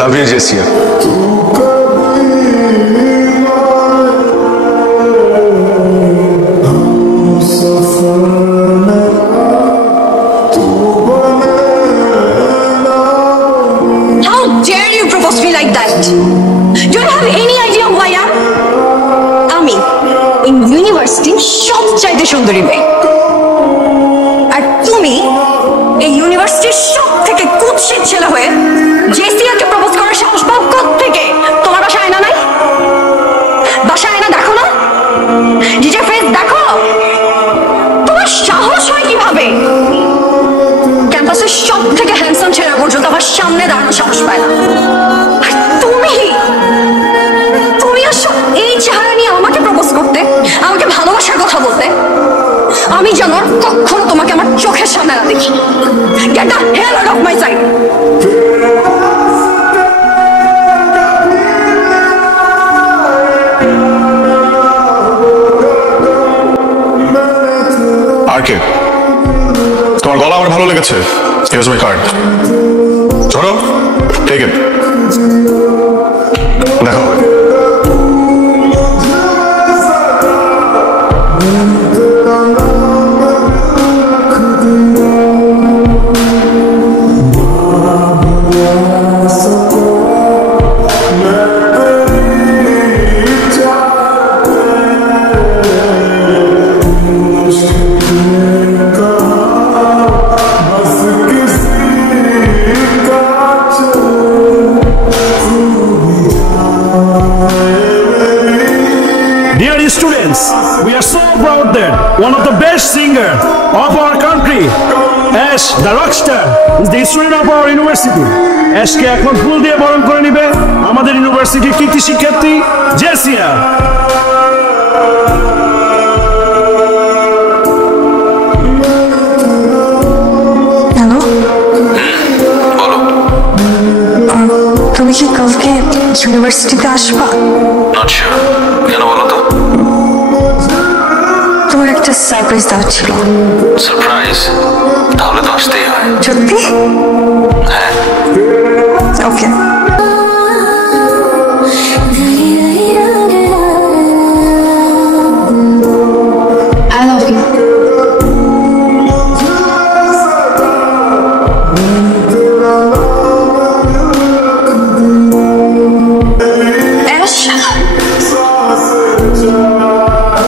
Love you Jessia. How dare you propose me like that? Do you have any idea who I am? আমি in university সবচাইতে সুন্দরী মেয়ে, আর তুমি এই ইউনিভার্সিটির সবথেকে কুৎসিত ছেলে হয়ে জেসিয়াকে প্রপোজ করার সাহস পাও কোত্থেকে? তোমার বাসায় আয়না নাই? বাসায় আয়না দেখো না? নিজের ফেস দেখো। তোমার সাহস হয় কিভাবে? ক্যাম্পাসের সবথেকে হ্যান্ডসাম ছেলে পর্যন্ত আমার সামনে দাঁড়ানোর সাহস পায় না, আর তুমি আসো এই চেহারা নিয়ে আমাকে প্রপোজ করতে, আমাকে ভালোবাসার কথা বলতে। আমি যেন কখনো তোমাকে আমার চোখের সামনে না দেখি। Get the hell out of my sight! আর কে? তোমার গলা আমার ভালো লেগেছে। Here's my card. ধরো, take it. দেখা হবে। Dear students, we are so proud that one of the best singer of our country, Ash the rockstar, is the student of our university. Ashকে এখন ফুল দিয়ে বরণ করে নেবে আমাদের ইউনিভার্সিটির কৃতি শিক্ষার্থী জেসিয়া। হ্যালো, বলো। তুমি কি কালকে ইউনিভার্সিটিতে আসবা? Not sure. কেন বলো তো? তোমার একটা সারপ্রাইজ দেওয়ার ছিল। সারপ্রাইজ? তাহলে তো আসতেই হয়। সত্যি? হ্যাঁ। ওকে।